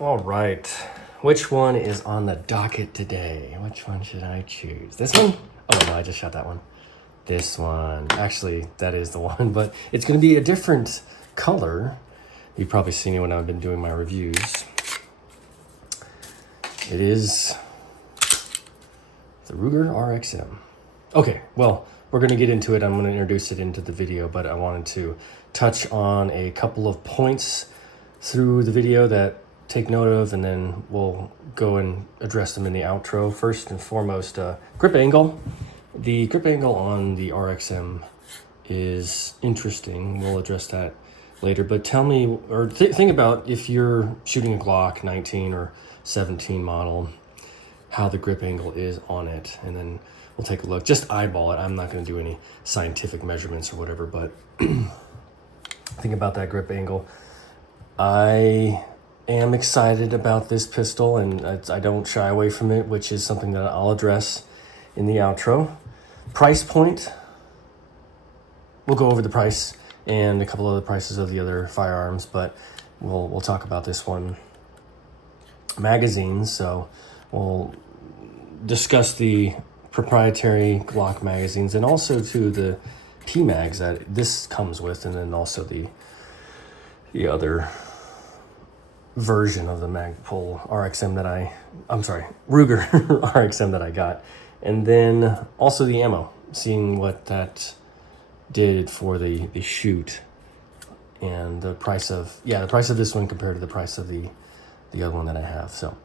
All right, which one is on the docket today? Which one should I choose? This one? Oh no, I just shot that one. This one. Actually, that is the one, but it's going to be a different color. You've probably seen it when I've been doing my reviews. It is the Ruger RXM. Okay, well, we're going to get into it. I'm going to introduce it into the video, but I wanted to touch on a couple of points through the video that take note of, and then we'll go and address them in the outro. First and foremost, grip angle. The grip angle on the RXM is interesting. We'll address that later, but tell me, or think about if you're shooting a Glock 19 or 17 model, how the grip angle is on it, and then we'll take a look. Just eyeball it. I'm not going to do any scientific measurements or whatever, but think about that grip angle. I am excited about this pistol, and I don't shy away from it, which is something that I'll address in the outro. Price point. We'll go over the price and a couple of the prices of the other firearms, but we'll talk about this one. Magazines, so we'll discuss the proprietary Glock magazines and also to the P-mags that this comes with, and then also the other version of the Magpul RXM that Ruger RXM that I got. And then also the ammo, seeing what that did for the shoot, and the price of this one compared to the price of the other one that I have. So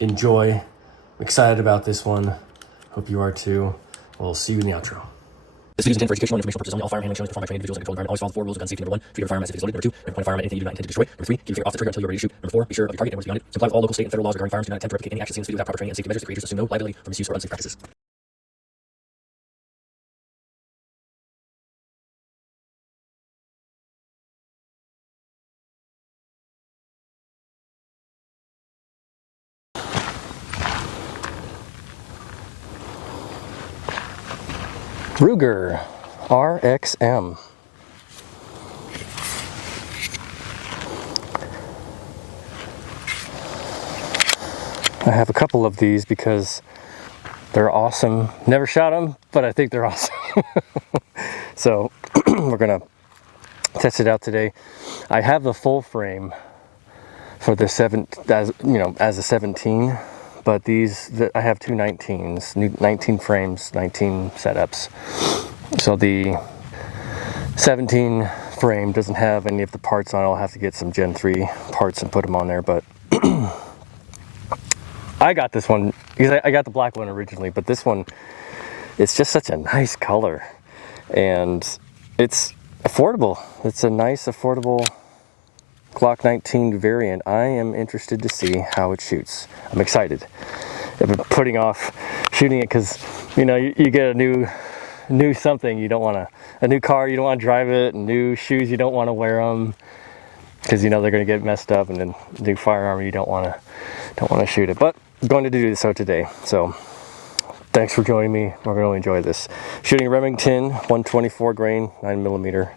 enjoy. I'm excited about this one. Hope you are too. We'll see you in the outro. This video is intended for educational and informational purposes only. All firearm handling shows performed by trained individuals in a controlled environment. Always follow the 4 rules of gun safety. Number 1, treat your firearm as if it's loaded. Number 2, never point a firearm at anything you do not intend to destroy. Number 3, keep your finger off the trigger until you're ready to shoot. Number 4, be sure of your target and what's beyond it. Comply with all local, state, and federal laws regarding firearms. Do not attempt to replicate any actions seen in this video without proper training and safety measures. The creators assume no liability for misuse or unsafe practices. Ruger RXM. I have a couple of these because they're awesome. Never shot them, but I think they're awesome. So we're gonna test it out today. I have the full frame for the as a 17. But I have two 19s, 19 frames, 19 setups. So the 17 frame doesn't have any of the parts on it. I'll have to get some Gen 3 parts and put them on there. But I got this one, because I got the black one originally, but this one, it's just such a nice color. And it's affordable. It's a nice, affordable Glock 19 variant. I am interested to see how it shoots. I'm excited. I've been putting off shooting it because, you get a new something, you don't want a new car, you don't want to drive it, and new shoes, you don't want to wear them because they're going to get messed up, and then new firearm, you don't want to shoot it. But I'm going to do so today. So thanks for joining me. We're going to enjoy this. Shooting Remington 124 grain 9mm.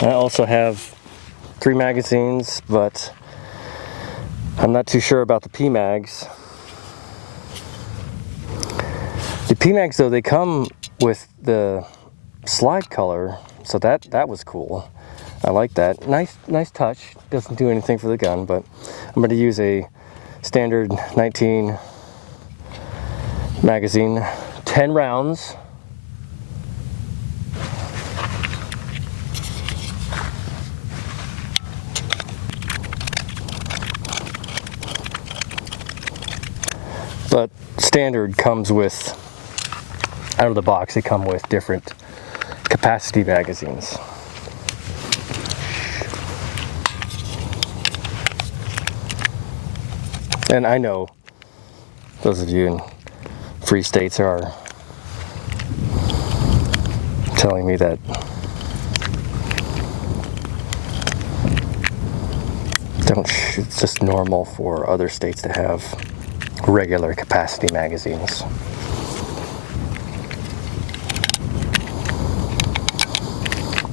I also have 3 magazines, but I'm not too sure about the P-mags. The P-mags, though, they come with the slide color, so that was cool. I like that. Nice touch. Doesn't do anything for the gun, but I'm going to use a standard 19 magazine, 10 rounds. But standard comes with, out of the box, they come with different capacity magazines. And I know those of you in free states are telling me that it's just normal for other states to have regular capacity magazines.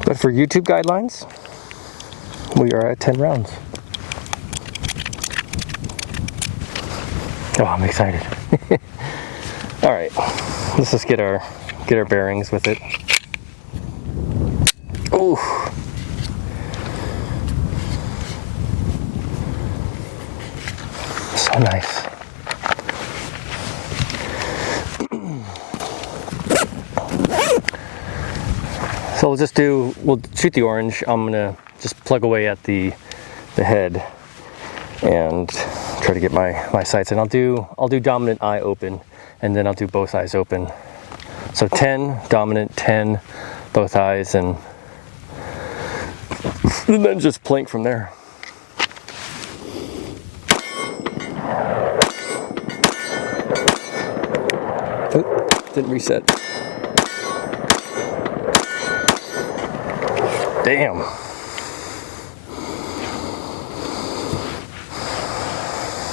But for YouTube guidelines, we are at 10 rounds. Oh, I'm excited. All right, let's just get our bearings with it. Ooh. So nice. So we'll shoot the orange. I'm gonna just plug away at the head and try to get my sights in. I'll do dominant eye open, and then I'll do both eyes open. So 10 dominant, 10 both eyes, and then just plank from there. Oh, didn't reset. Damn.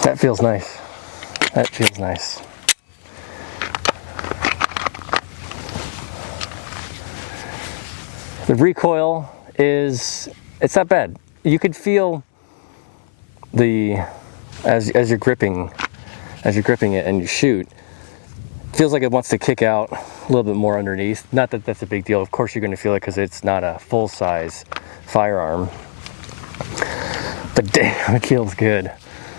That feels nice. That feels nice. The recoil it's not bad. You could feel as you're gripping it and you shoot, it feels like it wants to kick out a little bit more underneath. Not that that's a big deal. Of course you're going to feel it because it's not a full-size firearm. But damn, it feels good.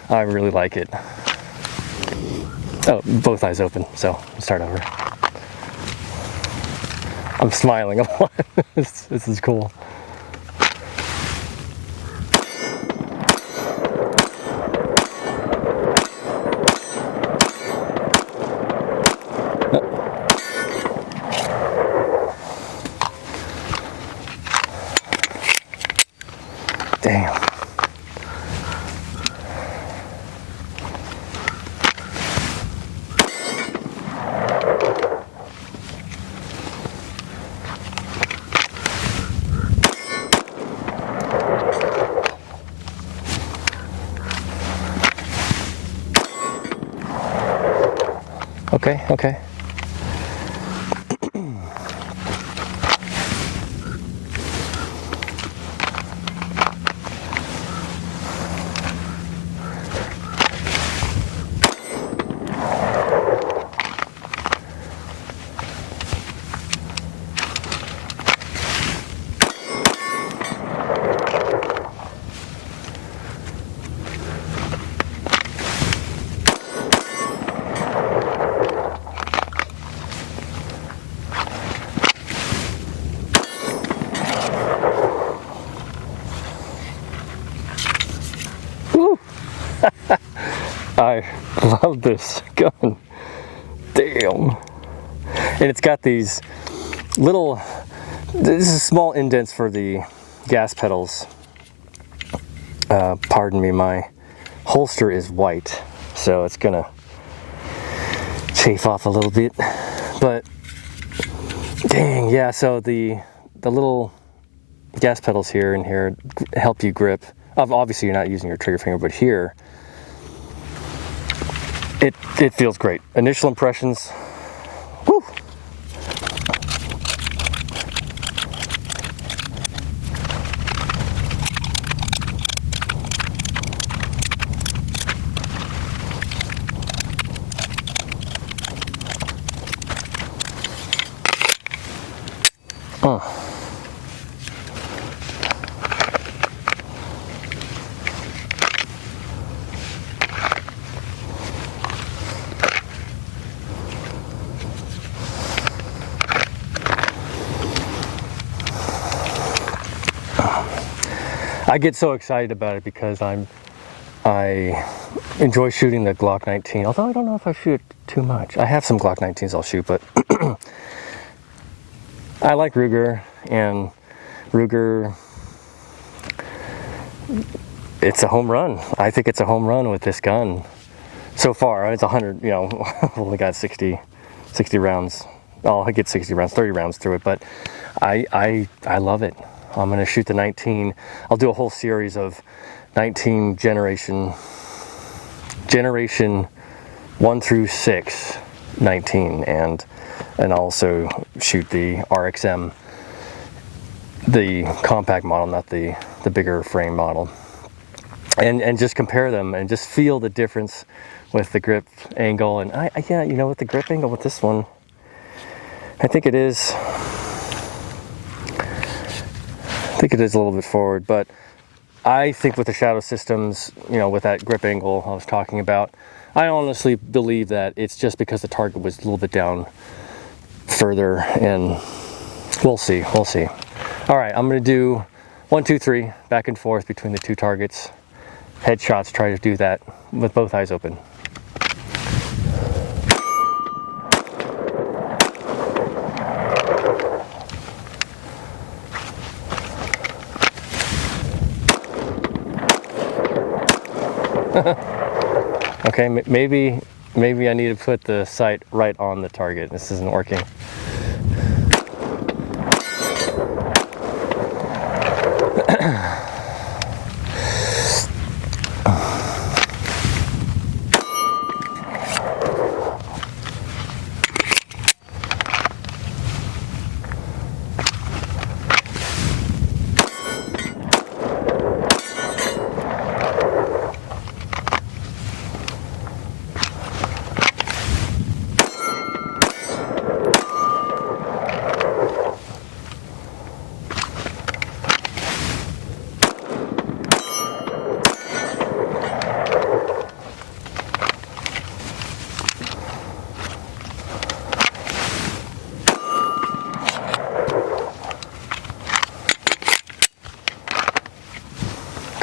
I really like it. Oh, both eyes open, so let's start over. I'm smiling a lot. This is cool. Damn. Okay. Woo! I love this gun. Damn. And it's got these little, this is small indents for the gas pedals. Pardon me, my holster is white, so it's gonna chafe off a little bit. But dang, yeah, so the little gas pedals here and here help you grip. Obviously you're not using your trigger finger, but here it feels great. Initial impressions, woo! I get so excited about it because I enjoy shooting the Glock 19, although I don't know if I shoot too much. I have some Glock 19s I'll shoot, but I like Ruger, and Ruger, it's a home run. I think it's a home run with this gun. So far, it's 100, I've only got 60 rounds. I'll get 60 rounds, 30 rounds through it, but I love it. I'm gonna shoot the 19. I'll do a whole series of 19 generation 1 through 6 19, and also shoot the RXM the compact model, not the bigger frame model, and just compare them and just feel the difference with the grip angle. And yeah, you know, with the grip angle with this one, I think it is a little bit forward, but I think with the Shadow Systems, you know, with that grip angle I was talking about, I honestly believe that it's just because the target was a little bit down further, and we'll see. All right, I'm gonna do 1, 2, 3 back and forth between the two targets. Headshots, try to do that with both eyes open. Okay, maybe I need to put the sight right on the target. This isn't working.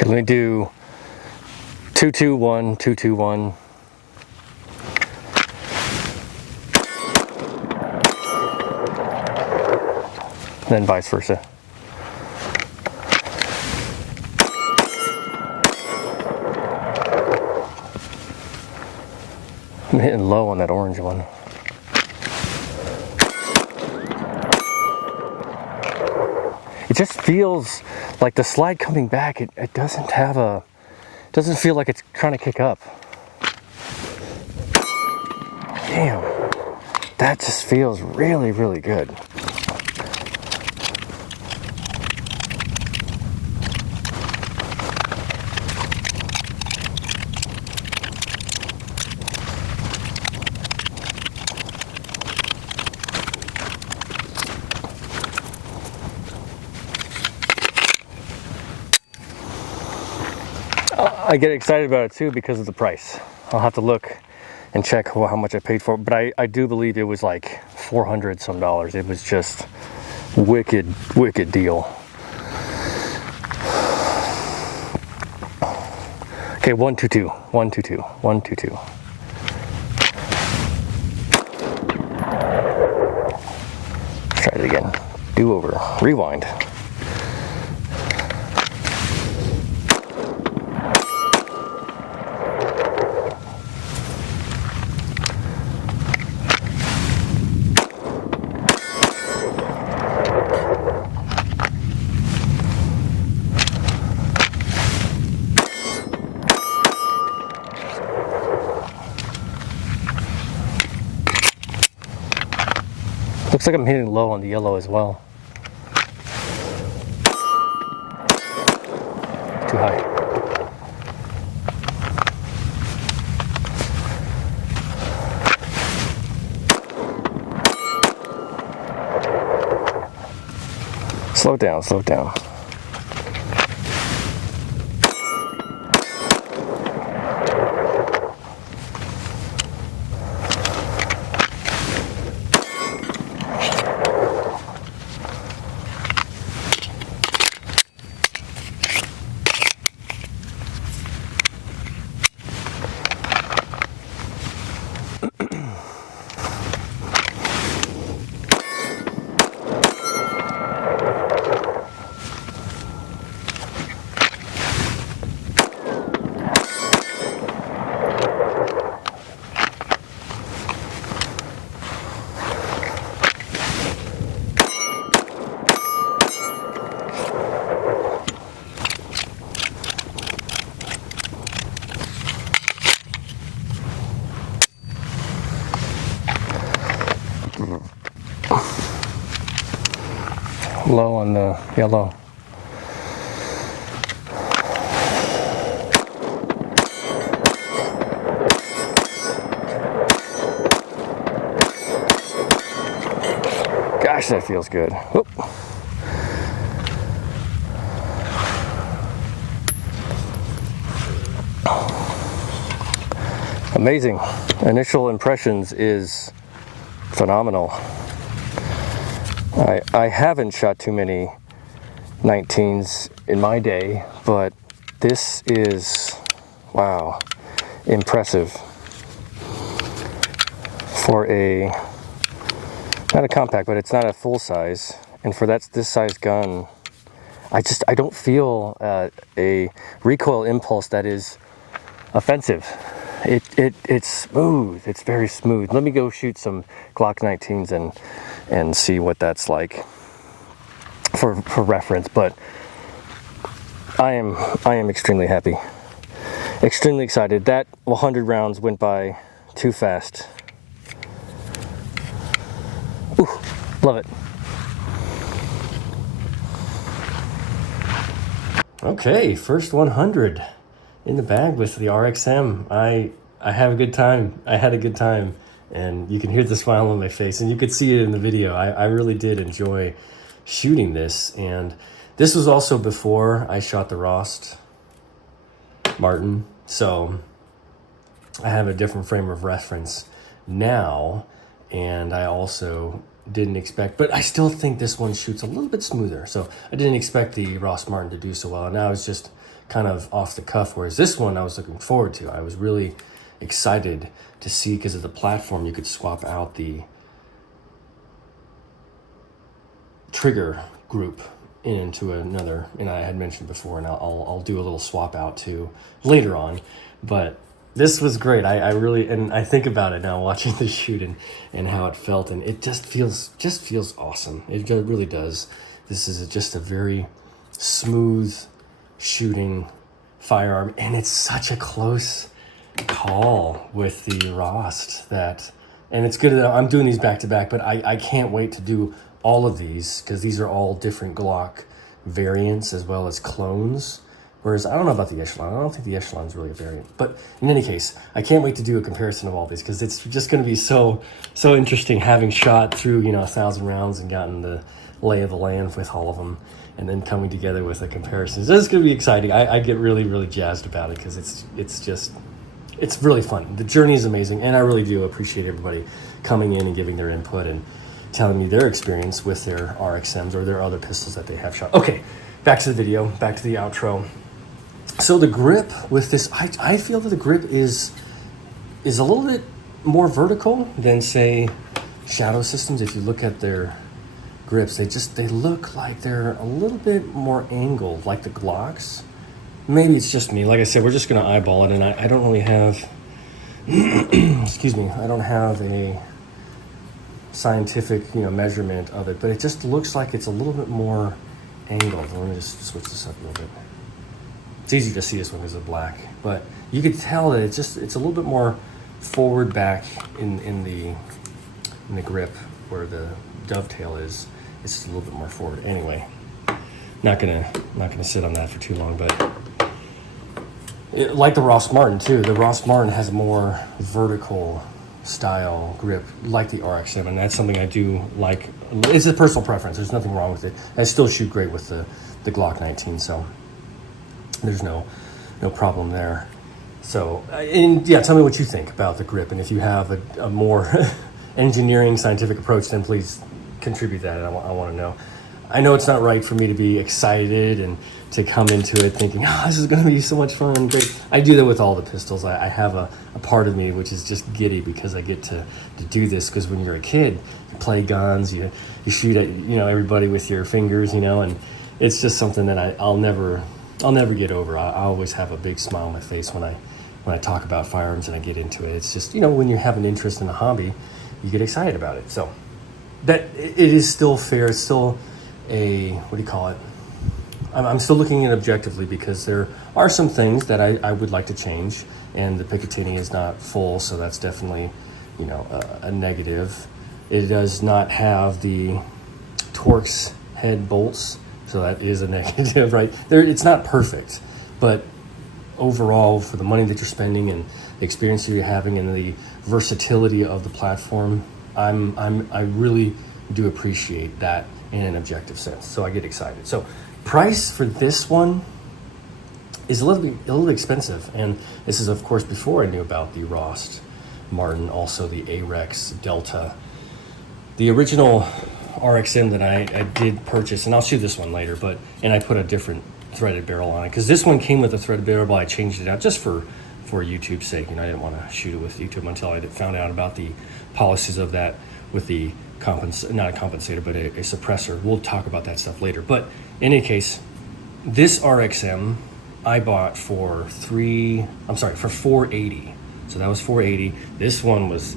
Let me do 2, 2, 1, 2, 2, 1. Then vice versa. I'm hitting low on that orange one. It just feels like the slide coming back, it doesn't feel like it's trying to kick up. Damn, that just feels really, really good. I get excited about it too because of the price. I'll have to look and check how much I paid for it, but I do believe it was like $400 some. It was just wicked deal. Okay, 1, 2, 2, 1, 2, 2, 1, 2, 2. Let's try it again. Do over. Rewind. Looks like I'm hitting low on the yellow as well. Too high. Slow down, slow down. low on the yellow. Gosh, that feels good. Whoop. Amazing. Initial impressions is phenomenal. I haven't shot too many 19s in my day, but this is, wow, impressive for a, not a compact, but it's not a full size, and for this size gun, I don't feel a recoil impulse that is offensive. It's smooth. It's very smooth. Let me go shoot some Glock 19s and see what that's like for reference. But I am extremely happy, extremely excited. That 100 rounds went by too fast. Ooh, love it. Okay, first 100 in the bag with the RXM. I have a good time. I had a good time, and you can hear the smile on my face, and you could see it in the video. I really did enjoy shooting this, and this was also before I shot the Rost Martin, so I have a different frame of reference now, and I also didn't expect, but I still think this one shoots a little bit smoother, so I didn't expect the Rost Martin to do so well, and now it's just kind of off the cuff, whereas this one I was looking forward to. I was really excited to see, because of the platform, you could swap out the trigger group into another, and I had mentioned before, and I'll do a little swap out too later on, but this was great. I really, and I think about it now watching the shoot and how it felt, and it just feels awesome. It really does. This is just a very smooth shooting firearm, and it's such a close call with the Rost that, and it's good that I'm doing these back to back, but I can't wait to do all of these, because these are all different Glock variants as well as clones, whereas I don't know about the Echelon. I don't think the Echelon is really a variant, but in any case, I can't wait to do a comparison of all these, because it's just going to be so interesting, having shot through 1,000 rounds and gotten the lay of the land with all of them, and then coming together with a comparison. So it's going to be exciting. I get really jazzed about it, because it's really fun. The journey is amazing, and I really do appreciate everybody coming in and giving their input and telling me their experience with their RXMs or their other pistols that they have shot. Okay, back to the video, back to the outro. So the grip with this, I feel that the grip is a little bit more vertical than, say, Shadow Systems. If you look at their grips, they look like they're a little bit more angled, like the Glocks. Maybe it's just me. Like I said, we're just gonna eyeball it, and I don't really have excuse me, I don't have a scientific measurement of it, but it just looks like it's a little bit more angled. Let me just switch this up a little bit. It's easy to see this one because of black, but you could tell that it's a little bit more forward back in the grip where the dovetail is. It's just a little bit more forward. Anyway, not gonna sit on that for too long, but like the Rost Martin too. The Rost Martin has a more vertical style grip like the RXM, and that's something I do like. It's a personal preference. There's nothing wrong with it. I still shoot great with the Glock 19, so there's no problem there. So, and yeah, tell me what you think about the grip, and if you have a more engineering, scientific approach, then please contribute that. I want to know. I know it's not right for me to be excited and to come into it thinking, oh, this is going to be so much fun and great. I do that with all the pistols. I have a part of me which is just giddy because I get to do this, because when you're a kid, you play guns, you shoot at everybody with your fingers, and it's just something that I'll never get over. I always have a big smile on my face when I talk about firearms and I get into it. It's just, when you have an interest in a hobby, you get excited about it. So that it is still fair. It's still what do you call it? I'm still looking at it objectively, because there are some things that I would like to change, and the Picatinny is not full, so that's definitely, a negative. It does not have the Torx head bolts, so that is a negative, right? It's not perfect, but overall, for the money that you're spending and the experience that you're having and the versatility of the platform, I really do appreciate that in an objective sense. So I get excited. So price for this one is a little expensive, and this is of course before I knew about the Rost Martin, also the AREX Delta. The original RXM that I did purchase, and I'll shoot this one later, and I put a different threaded barrel on it because this one came with a threaded barrel, but I changed it out just for YouTube's sake. I didn't want to shoot it with YouTube until I found out about the policies of that with the not a compensator, but a suppressor. We'll talk about that stuff later. But in any case, this RXM I bought for $480. So that was $480. This one was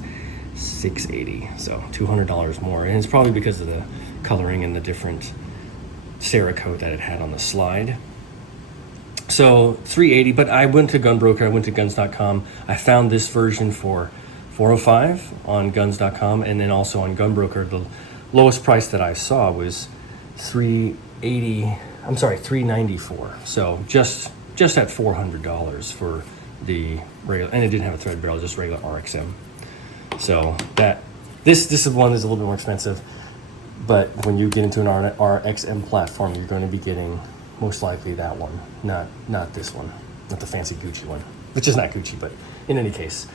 $680, so $200 more, and it's probably because of the coloring and the different Cerakote that it had on the slide. So $380, but I went to Gunbroker, I went to guns.com. I found this version for $405 on guns.com, and then also on Gunbroker, the lowest price that I saw was $394. So just at $400 for the regular, and it didn't have a thread barrel, just regular RXM. So this is one that's a little bit more expensive, but when you get into an RXM platform, you're going to be getting most likely that one, not this one, not the fancy Gucci one, which is not Gucci, but in any case,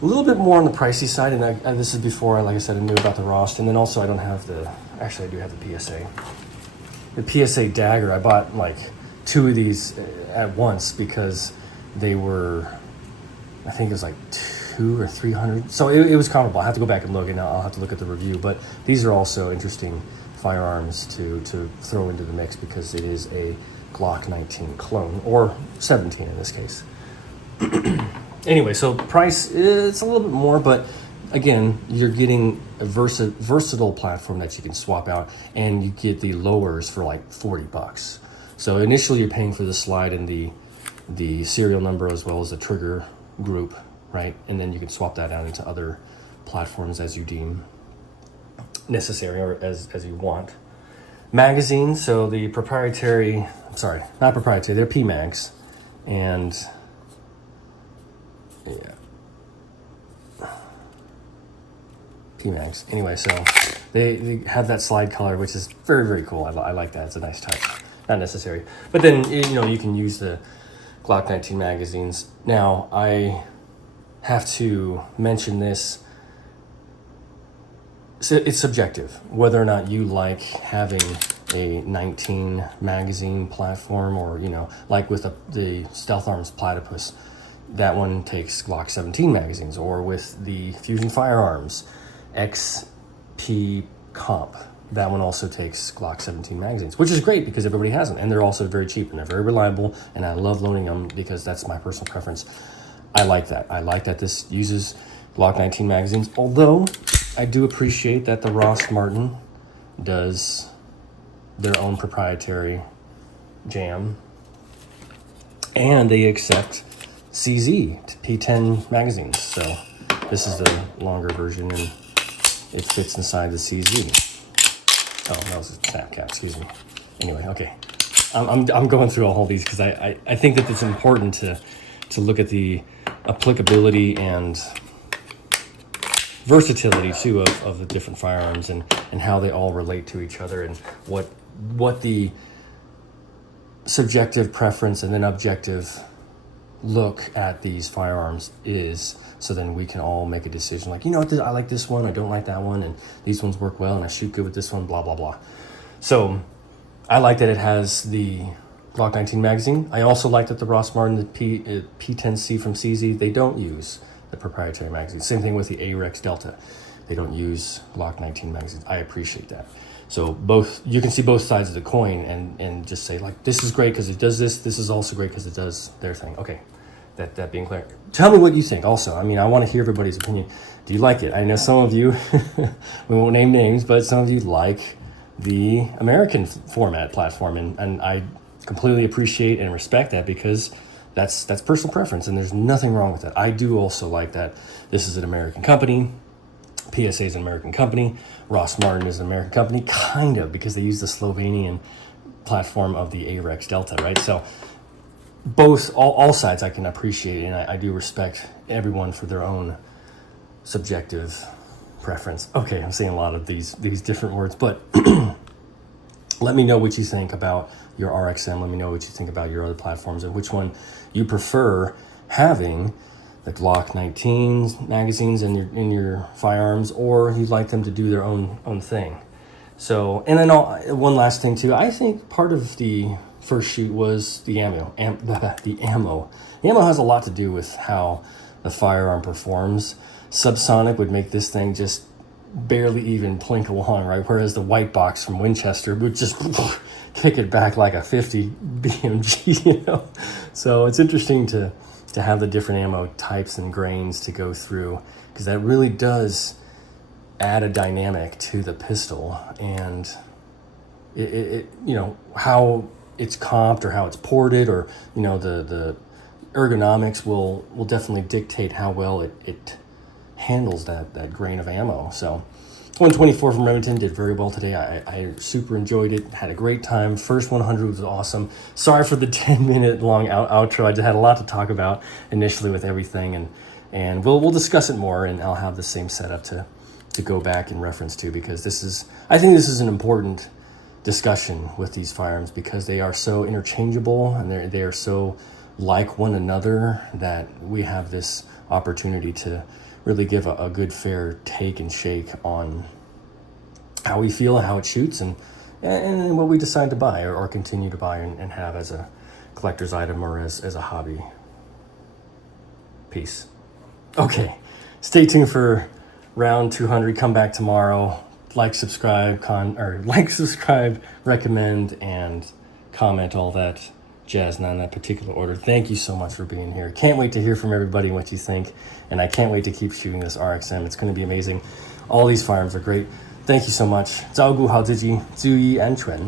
a little bit more on the pricey side. And this is before, like I said, I knew about the Rost, and then also I do have the PSA. The PSA dagger, I bought like 2 of these at once because they were, I think it was like $200 or $300. So it was comparable. I have to go back and look, and I'll have to look at the review. But these are also interesting firearms to throw into the mix because it is a Glock 19 clone, or 17 in this case. Anyway, so price, it's a little bit more, but again, you're getting a versatile platform that you can swap out, and you get the lowers for like $40. So initially you're paying for the slide and the serial number as well as the trigger group, right? And then you can swap that out into other platforms as you deem necessary or as you want. Magazines, so the proprietary, not proprietary, they're PMags, and yeah, PMags. Anyway, so they have that slide color, which is very, very cool. I like that. It's a nice touch. Not necessary. But then, you can use the Glock 19 magazines. Now, I have to mention this. So it's subjective, whether or not you like having a 19 magazine platform, or, like with the Stealth Arms Platypus, that one takes Glock 17 magazines, or with the Fusion Firearms XP Comp, that one also takes Glock 17 magazines, which is great because everybody has them, and they're also very cheap and they're very reliable, and I love loaning them because that's my personal preference. I like that. I like that this uses Glock 19 magazines, although I do appreciate that the Rost Martin does their own proprietary jam, and they accept CZ P10 magazines. So this is the longer version, and it fits inside the CZ. Oh, that was a snap cap, excuse me. Anyway, okay. I'm going through all these because I think that it's important to look at the applicability and versatility too of the different firearms and how they all relate to each other, and what the subjective preference and then objective look at these firearms is, so then we can all make a decision like, I like this one, I don't like that one, and these ones work well, and I shoot good with this one, blah, blah, blah. So I like that it has the Glock 19 magazine. I also like that the Rost Martin, the P10C from CZ, they don't use the proprietary magazine. Same thing with the AREX Delta. They don't use Glock 19 magazines. I appreciate that. So you can see both sides of the coin and just say, like, this is great because it does this. This is also great because it does their thing. Okay, that being clear. Tell me what you think also. I mean, I want to hear everybody's opinion. Do you like it? I know some of you, we won't name names, but some of you like the American format platform, and I completely appreciate and respect that because that's personal preference, and there's nothing wrong with that. I do also like that this is an American company, PSA is an American company. Ross Martin is an American company, kind of, because they use the Slovenian platform of the AREX Delta, right? So all sides I can appreciate, and I do respect everyone for their own subjective preference. Okay, I'm saying a lot of these different words, but let me know what you think about your RXM. Let me know what you think about your other platforms and which one you prefer having, the Glock 19 magazines in your firearms, or you'd like them to do their own thing. So, and then one last thing too. I think part of the first shoot was the ammo. The ammo. The ammo has a lot to do with how the firearm performs. Subsonic would make this thing just barely even plink along, right? Whereas the white box from Winchester would just kick it back like a 50 BMG, you know? So it's interesting to have the different ammo types and grains to go through, because that really does add a dynamic to the pistol, and it you know, how it's comped or how it's ported, or, you know, the ergonomics will definitely dictate how well it handles that grain of ammo. So 124 from Remington did very well today. I super enjoyed it, had a great time. First 100 was awesome. Sorry for the 10-minute long outro. I just had a lot to talk about initially with everything, and we'll discuss it more, and I'll have the same setup to go back and reference to, because I think this is an important discussion with these firearms, because they are so interchangeable and they are so like one another, that we have this opportunity to really give a good fair take and shake on how we feel and how it shoots, and what we decide to buy or continue to buy and have as a collector's item or as a hobby piece. Okay, stay tuned for round 200. Come back tomorrow. Like, subscribe, recommend, and comment, all that jazz, not in that particular order. Thank you so much for being here. Can't wait to hear from everybody what you think, and I can't wait to keep shooting this RXM. It's going to be amazing. All these firearms are great. Thank you so much. 照顾好自己，注意安全。